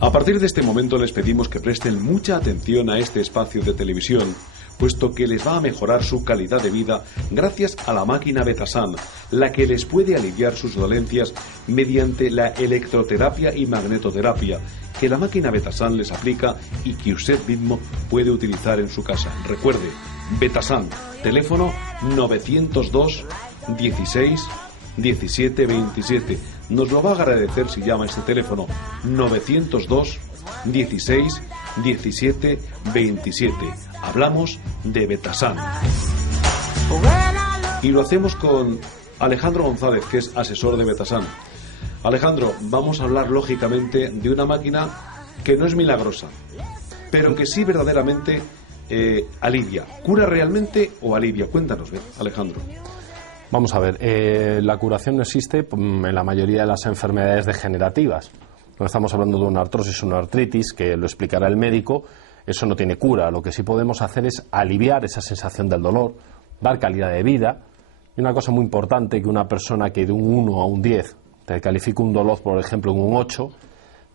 A partir de este momento les pedimos que presten mucha atención a este espacio de televisión, puesto que les va a mejorar su calidad de vida gracias a la máquina Betasan, la que les puede aliviar sus dolencias mediante la electroterapia y magnetoterapia, que la máquina Betasan les aplica y que usted mismo puede utilizar en su casa. Recuerde, Betasan, teléfono 902 16 17 27. Nos lo va a agradecer si llama a este teléfono 902 16 17 27. Hablamos de Betasan. Y lo hacemos con Alejandro González, que es asesor de Betasan. Alejandro, vamos a hablar lógicamente de una máquina que no es milagrosa, pero que sí verdaderamente alivia. ¿Cura realmente o alivia? Cuéntanos, Alejandro. Vamos a ver, la curación no existe en la mayoría de las enfermedades degenerativas. No estamos hablando de una artrosis o una artritis, que lo explicará el médico, eso no tiene cura. Lo que sí podemos hacer es aliviar esa sensación del dolor, dar calidad de vida. Y una cosa muy importante, que una persona que de un 1 a un 10 te califica un dolor, por ejemplo, en un 8,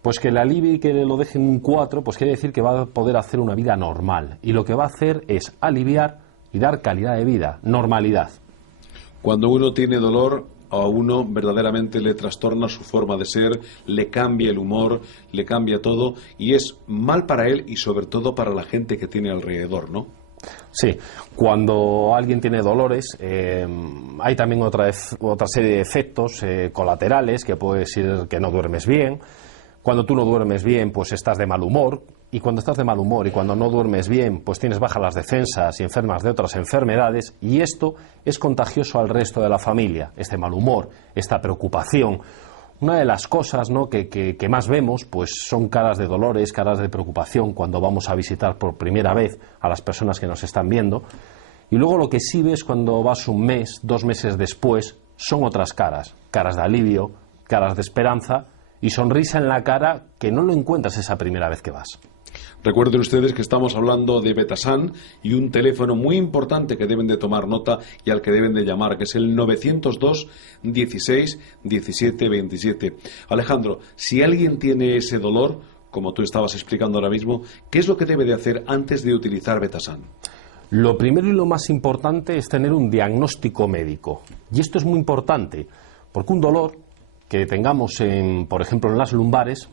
pues que le alivie y que lo deje en un 4, pues quiere decir que va a poder hacer una vida normal. Y lo que va a hacer es aliviar y dar calidad de vida, normalidad. Cuando uno tiene dolor, a uno verdaderamente le trastorna su forma de ser, le cambia el humor, le cambia todo, y es mal para él y sobre todo para la gente que tiene alrededor, ¿no? Sí, cuando alguien tiene dolores, hay también otra serie de efectos colaterales, que puede ser que no duermes bien. Cuando tú no duermes bien, pues estás de mal humor, y cuando estás de mal humor y cuando no duermes bien, pues tienes bajas las defensas y enfermas de otras enfermedades, y esto es contagioso al resto de la familia, este mal humor, esta preocupación. Una de las cosas, ¿no?, que más vemos, pues son caras de dolores, caras de preocupación cuando vamos a visitar por primera vez a las personas que nos están viendo, y luego lo que sí ves cuando vas un mes, 2 meses después, son otras caras, caras de alivio, caras de esperanza y sonrisa en la cara que no lo encuentras esa primera vez que vas. Recuerden ustedes que estamos hablando de Betasan y un teléfono muy importante que deben de tomar nota y al que deben de llamar, que es el 902 16 17 27. Alejandro, si alguien tiene ese dolor, como tú estabas explicando ahora mismo, ¿qué es lo que debe de hacer antes de utilizar Betasan? Lo primero y lo más importante es tener un diagnóstico médico. Y esto es muy importante, porque un dolor que tengamos, por ejemplo, en las lumbares,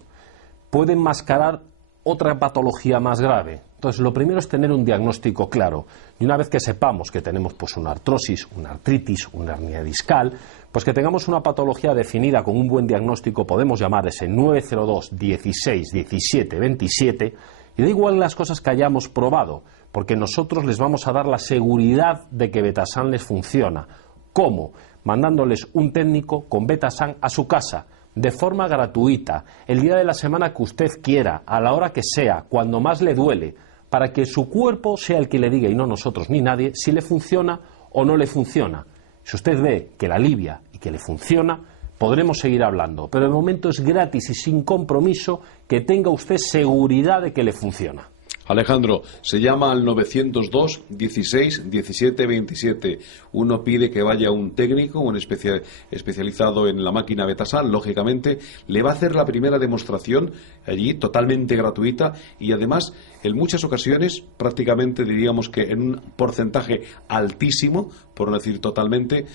puede enmascarar otra patología más grave. Entonces, lo primero es tener un diagnóstico claro. Y una vez que sepamos que tenemos pues una artrosis, una artritis, una hernia discal, pues que tengamos una patología definida con un buen diagnóstico, podemos llamar ese 902 16 17 27, y da igual las cosas que hayamos probado, porque nosotros les vamos a dar la seguridad de que Betasan les funciona. ¿Cómo? Mandándoles un técnico con Betasan a su casa, de forma gratuita, el día de la semana que usted quiera, a la hora que sea, cuando más le duele, para que su cuerpo sea el que le diga, y no nosotros ni nadie, si le funciona o no le funciona. Si usted ve que le alivia y que le funciona, podremos seguir hablando, pero de momento es gratis y sin compromiso, que tenga usted seguridad de que le funciona. Alejandro, se llama al 902 16 17 27. Uno pide que vaya un técnico, un especializado en la máquina Betasan, lógicamente, le va a hacer la primera demostración allí, totalmente gratuita, y además, en muchas ocasiones, prácticamente diríamos que en un porcentaje altísimo, por no decir totalmente,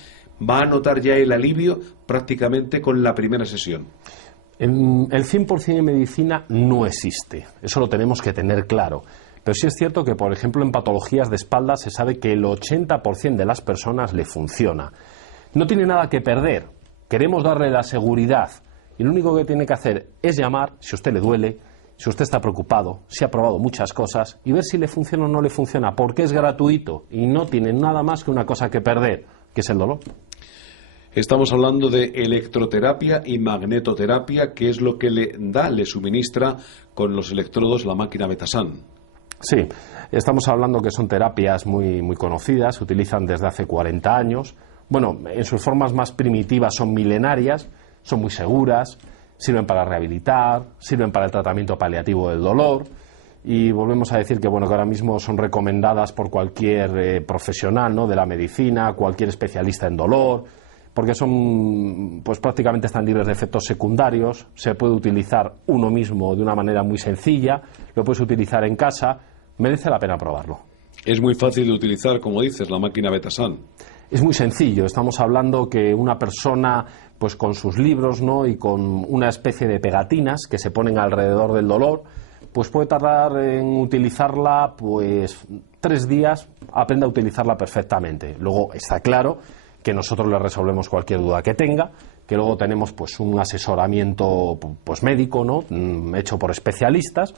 va a notar ya el alivio prácticamente con la primera sesión. El 100% de medicina no existe, eso lo tenemos que tener claro. Pero sí es cierto que, por ejemplo, en patologías de espalda se sabe que el 80% de las personas le funciona. No tiene nada que perder, queremos darle la seguridad y lo único que tiene que hacer es llamar si a usted le duele, si usted está preocupado, si ha probado muchas cosas y ver si le funciona o no le funciona, porque es gratuito y no tiene nada más que una cosa que perder, que es el dolor. Estamos hablando de electroterapia y magnetoterapia, que es lo que le suministra con los electrodos la máquina Betasan. Sí, estamos hablando que son terapias muy, muy conocidas, se utilizan desde hace 40 años. Bueno, en sus formas más primitivas son milenarias, son muy seguras, sirven para rehabilitar, sirven para el tratamiento paliativo del dolor. Y volvemos a decir que, bueno, que ahora mismo son recomendadas por cualquier profesional, ¿no?, de la medicina, cualquier especialista en dolor. porque son, pues prácticamente están libres de efectos secundarios, se puede utilizar uno mismo de una manera muy sencilla, lo puedes utilizar en casa, merece la pena probarlo. Es muy fácil de utilizar, como dices, la máquina Betasan. Es muy sencillo, estamos hablando que una persona pues con sus libros, ¿no?, y con una especie de pegatinas que se ponen alrededor del dolor, pues puede tardar en utilizarla pues 3 días, aprende a utilizarla perfectamente. Luego está claro que nosotros le resolvemos cualquier duda que tenga, que luego tenemos pues un asesoramiento pues médico, ¿no?, hecho por especialistas.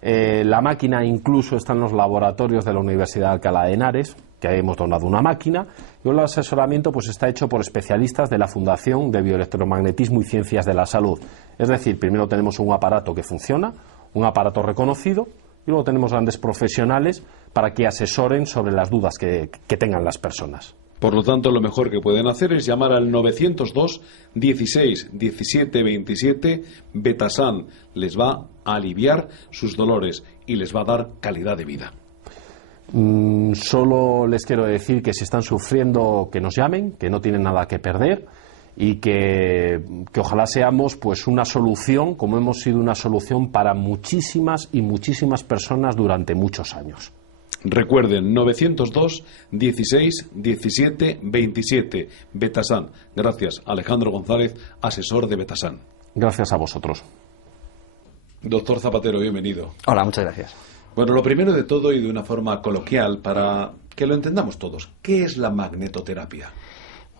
La máquina incluso está en los laboratorios de la Universidad de Alcalá de Henares, que hemos donado una máquina, y el asesoramiento pues está hecho por especialistas de la Fundación de Bioelectromagnetismo y Ciencias de la Salud. Es decir, primero tenemos un aparato que funciona, un aparato reconocido, y luego tenemos grandes profesionales para que asesoren sobre las dudas que tengan las personas. Por lo tanto, lo mejor que pueden hacer es llamar al 902 16 17 27. Betasan les va a aliviar sus dolores y les va a dar calidad de vida. Solo les quiero decir que si están sufriendo, que nos llamen, que no tienen nada que perder y que ojalá seamos pues una solución, como hemos sido una solución para muchísimas y muchísimas personas durante muchos años. Recuerden, 902 16 17 27. Betasan. Gracias, Alejandro González, asesor de Betasan. Gracias a vosotros. Doctor Zapatero, bienvenido. Hola, muchas gracias. Bueno, lo primero de todo y de una forma coloquial, para que lo entendamos todos, ¿qué es la magnetoterapia?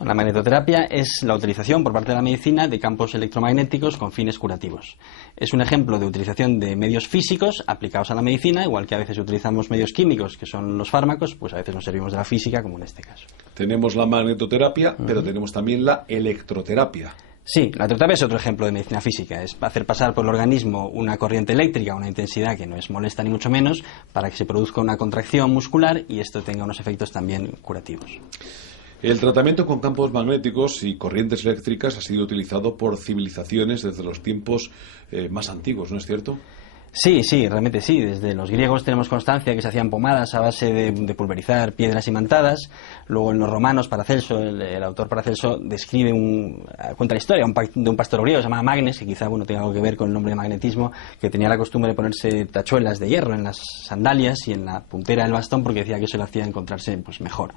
La magnetoterapia es la utilización por parte de la medicina de campos electromagnéticos con fines curativos. Es un ejemplo de utilización de medios físicos aplicados a la medicina, igual que a veces utilizamos medios químicos, que son los fármacos, pues a veces nos servimos de la física, como en este caso. Tenemos la magnetoterapia, pero tenemos también la electroterapia. Sí, la electroterapia es otro ejemplo de medicina física. Es hacer pasar por el organismo una corriente eléctrica a una intensidad que no es molesta ni mucho menos, para que se produzca una contracción muscular y esto tenga unos efectos también curativos. El tratamiento con campos magnéticos y corrientes eléctricas ha sido utilizado por civilizaciones desde los tiempos más antiguos, ¿no es cierto? Sí, realmente sí. Desde los griegos tenemos constancia que se hacían pomadas a base de pulverizar piedras imantadas. Luego en los romanos, Paracelso, el autor Paracelso, describe cuenta la historia de un pastor griego, se llama Magnes, que quizá tenga algo que ver con el nombre de magnetismo, que tenía la costumbre de ponerse tachuelas de hierro en las sandalias y en la puntera del bastón, porque decía que eso le hacía encontrarse pues mejor.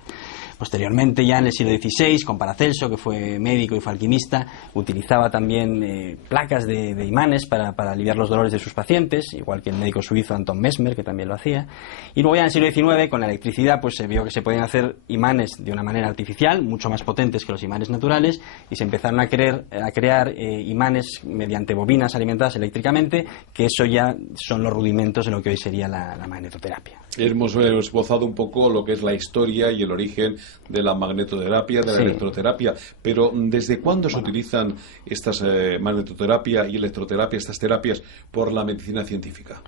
Posteriormente, ya en el siglo XVI, con Paracelso, que fue médico y fue alquimista, utilizaba también placas de imanes para aliviar los dolores de sus pacientes, igual que el médico suizo Anton Mesmer, que también lo hacía. Y luego ya en el siglo XIX, con la electricidad, pues se vio que se podían hacer imanes de una manera artificial, mucho más potentes que los imanes naturales, y se empezaron a crear imanes mediante bobinas alimentadas eléctricamente, que eso ya son los rudimentos de lo que hoy sería la magnetoterapia. Hemos esbozado un poco lo que es la historia y el origen de la magnetoterapia, de la electroterapia, pero ¿desde cuándo se utilizan estas magnetoterapia y electroterapia, estas terapias, por la medicina científica?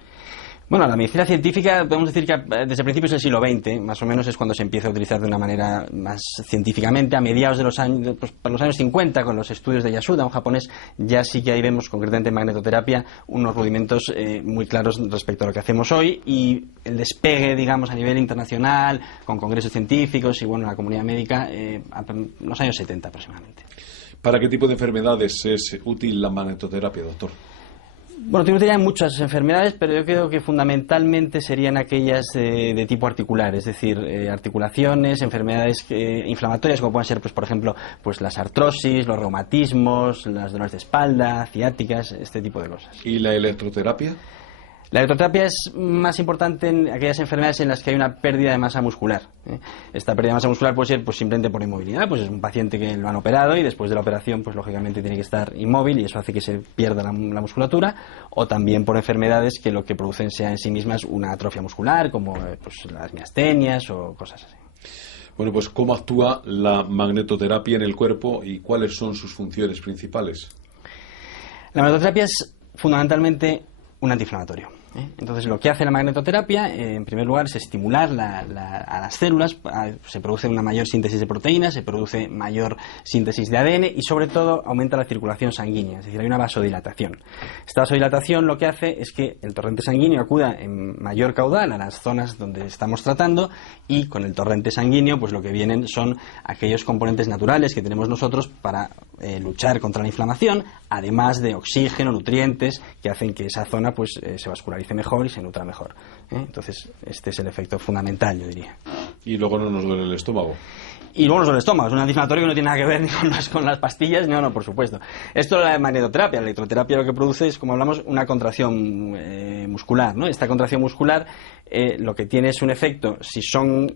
Bueno, la medicina científica, podemos decir que desde principios del siglo XX, más o menos, es cuando se empieza a utilizar de una manera más científicamente. A mediados de los años, para los años 50, con los estudios de Yasuda, un japonés, ya sí que ahí vemos concretamente en magnetoterapia unos rudimentos muy claros respecto a lo que hacemos hoy, y el despegue, digamos, a nivel internacional, con congresos científicos y, bueno, la comunidad médica, en los años 70 aproximadamente. ¿Para qué tipo de enfermedades es útil la magnetoterapia, doctor? Bueno, tenemos muchas enfermedades, pero yo creo que fundamentalmente serían aquellas de tipo articular, es decir, articulaciones, enfermedades inflamatorias, como pueden ser, pues, por ejemplo, pues las artrosis, los reumatismos, los dolores de espalda, ciáticas, este tipo de cosas. ¿Y la electroterapia? La electroterapia es más importante en aquellas enfermedades en las que hay una pérdida de masa muscular. Esta pérdida de masa muscular puede ser pues simplemente por inmovilidad, pues es un paciente que lo han operado y después de la operación pues lógicamente tiene que estar inmóvil y eso hace que se pierda la musculatura, o también por enfermedades que lo que producen sea en sí mismas una atrofia muscular, como pues las miastenias o cosas así. Bueno, pues ¿cómo actúa la magnetoterapia en el cuerpo y cuáles son sus funciones principales? La magnetoterapia es fundamentalmente un antiinflamatorio. Entonces, lo que hace la magnetoterapia, en primer lugar, es estimular a las células, se produce una mayor síntesis de proteínas, se produce mayor síntesis de ADN y, sobre todo, aumenta la circulación sanguínea, es decir, hay una vasodilatación. Esta vasodilatación lo que hace es que el torrente sanguíneo acuda en mayor caudal a las zonas donde estamos tratando, y con el torrente sanguíneo, pues lo que vienen son aquellos componentes naturales que tenemos nosotros para luchar contra la inflamación, además de oxígeno, nutrientes, que hacen que esa zona pues se vascularice mejor y se nutra mejor. Entonces, este es el efecto fundamental, yo diría. Y luego no nos duele el estómago. Y luego nos duele el estómago, es un antiinflamatorio que no tiene nada que ver ni con las pastillas, no, por supuesto. Esto es la magnetoterapia. La electroterapia lo que produce es, como hablamos, una contracción muscular, ¿no? Esta contracción muscular lo que tiene es un efecto, si son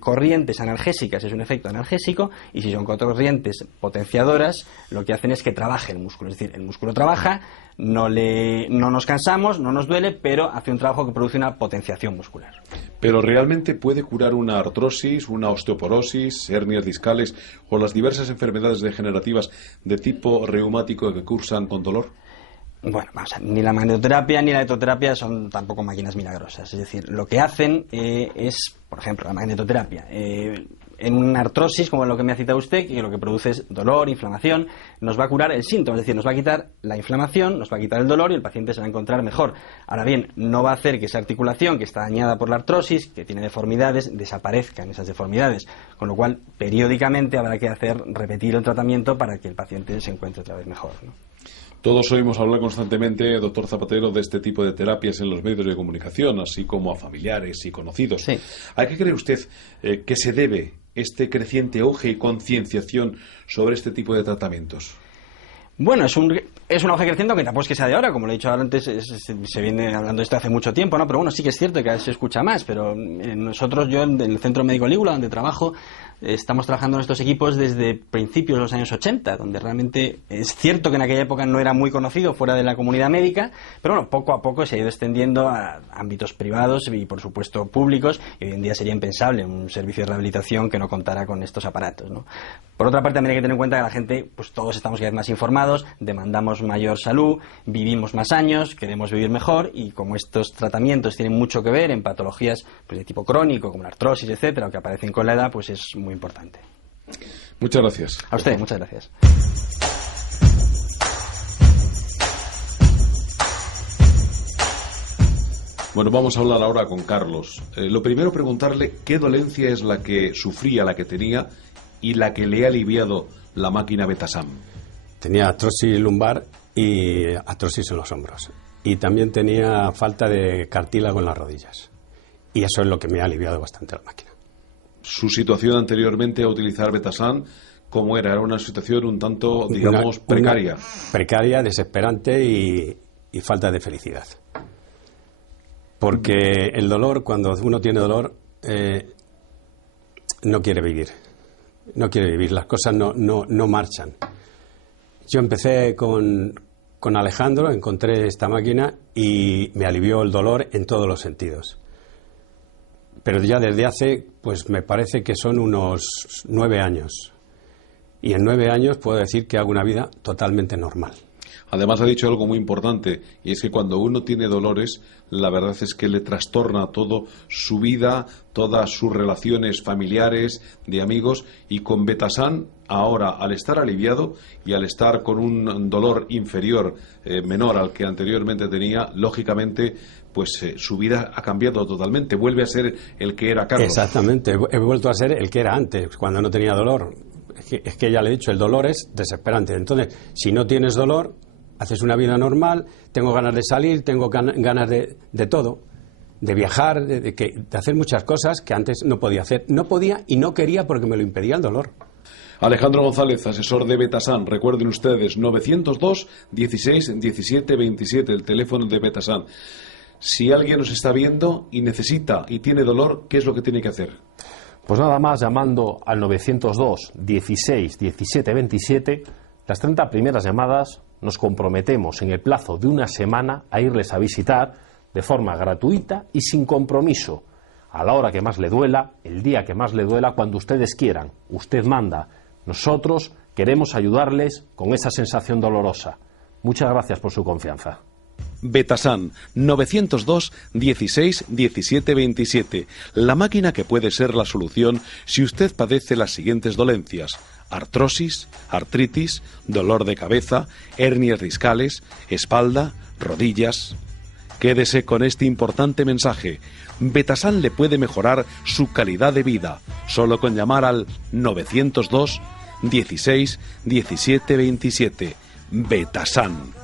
corrientes analgésicas, es un efecto analgésico, y si son corrientes potenciadoras, lo que hacen es que trabaje el músculo. Es decir, el músculo trabaja, no nos cansamos, no nos duele, pero hace un trabajo que produce una potenciación muscular. ¿Pero realmente puede curar una artrosis, una osteoporosis, hernias discales o las diversas enfermedades degenerativas de tipo reumático que cursan con dolor? Bueno, vamos a ver, ni la magnetoterapia ni la electroterapia son tampoco máquinas milagrosas. Es decir, lo que hacen es, por ejemplo, la magnetoterapia. En una artrosis, como lo que me ha citado usted, que lo que produce es dolor, inflamación, nos va a curar el síntoma, es decir, nos va a quitar la inflamación, nos va a quitar el dolor y el paciente se va a encontrar mejor. Ahora bien, no va a hacer que esa articulación que está dañada por la artrosis, que tiene deformidades, desaparezcan esas deformidades, con lo cual periódicamente habrá que repetir el tratamiento para que el paciente se encuentre otra vez mejor, ¿no? Todos oímos hablar constantemente, doctor Zapatero, de este tipo de terapias en los medios de comunicación, así como a familiares y conocidos. Sí. ¿A qué cree usted que se debe este creciente auge y concienciación sobre este tipo de tratamientos? Bueno, es un auge creciente, que tampoco es que sea de ahora, como lo he dicho antes, se viene hablando de esto hace mucho tiempo, ¿no? Pero bueno, sí que es cierto que cada vez se escucha más, pero nosotros, yo en el Centro Médico Lígula, donde trabajo, estamos trabajando en estos equipos desde principios de los años 80, donde realmente es cierto que en aquella época no era muy conocido fuera de la comunidad médica, pero bueno, poco a poco se ha ido extendiendo a ámbitos privados y, por supuesto, públicos, y hoy en día sería impensable un servicio de rehabilitación que no contara con estos aparatos, ¿no? Por otra parte, también hay que tener en cuenta que la gente, pues todos estamos cada vez más informados, demandamos mayor salud, vivimos más años, queremos vivir mejor, y como estos tratamientos tienen mucho que ver en patologías pues, de tipo crónico, como la artrosis, etcétera, o que aparecen con la edad, pues es muy importante. Muchas gracias. A usted, muchas gracias. Bueno, vamos a hablar ahora con Carlos. Lo primero, preguntarle qué dolencia es la que sufría, la que tenía y la que le ha aliviado la máquina Betasan. Tenía artrosis lumbar y artrosis en los hombros. Y también tenía falta de cartílago en las rodillas. Y eso es lo que me ha aliviado bastante la máquina. Su situación anteriormente a utilizar Betasan, ¿cómo era? Era una situación un tanto, digamos, precaria. Precaria, desesperante y falta de felicidad. Porque el dolor, cuando uno tiene dolor, no quiere vivir. No quiere vivir, las cosas no marchan. Yo empecé con Alejandro, encontré esta máquina y me alivió el dolor en todos los sentidos. Pero ya desde hace, pues me parece que son unos 9 años. Y en 9 años puedo decir que hago una vida totalmente normal. Además ha dicho algo muy importante, y es que cuando uno tiene dolores, la verdad es que le trastorna todo su vida, todas sus relaciones familiares, de amigos, y con Betasan, ahora, al estar aliviado y al estar con un dolor inferior, menor al que anteriormente tenía, lógicamente, pues su vida ha cambiado totalmente, vuelve a ser el que era Carlos. Exactamente, he vuelto a ser el que era antes, cuando no tenía dolor. Es que ya le he dicho, el dolor es desesperante. Entonces, si no tienes dolor, haces una vida normal, tengo ganas de salir, tengo ganas de todo, de viajar, de hacer muchas cosas que antes no podía hacer. No podía y no quería porque me lo impedía el dolor. Alejandro González, asesor de Betasan. Recuerden ustedes, 902 16 17 27, el teléfono de Betasan. Si alguien nos está viendo y necesita y tiene dolor, ¿qué es lo que tiene que hacer? Pues nada más, llamando al 902 16 17 27, las 30 primeras llamadas nos comprometemos en el plazo de una semana a irles a visitar de forma gratuita y sin compromiso, a la hora que más le duela, el día que más le duela, cuando ustedes quieran. Usted manda. Nosotros queremos ayudarles con esa sensación dolorosa. Muchas gracias por su confianza. Betasan, 902 16 17 27. La máquina que puede ser la solución si usted padece las siguientes dolencias: artrosis, artritis, dolor de cabeza, hernias discales, espalda, rodillas. Quédese con este importante mensaje. Betasan le puede mejorar su calidad de vida, solo con llamar al 902 16 17 27. Betasan.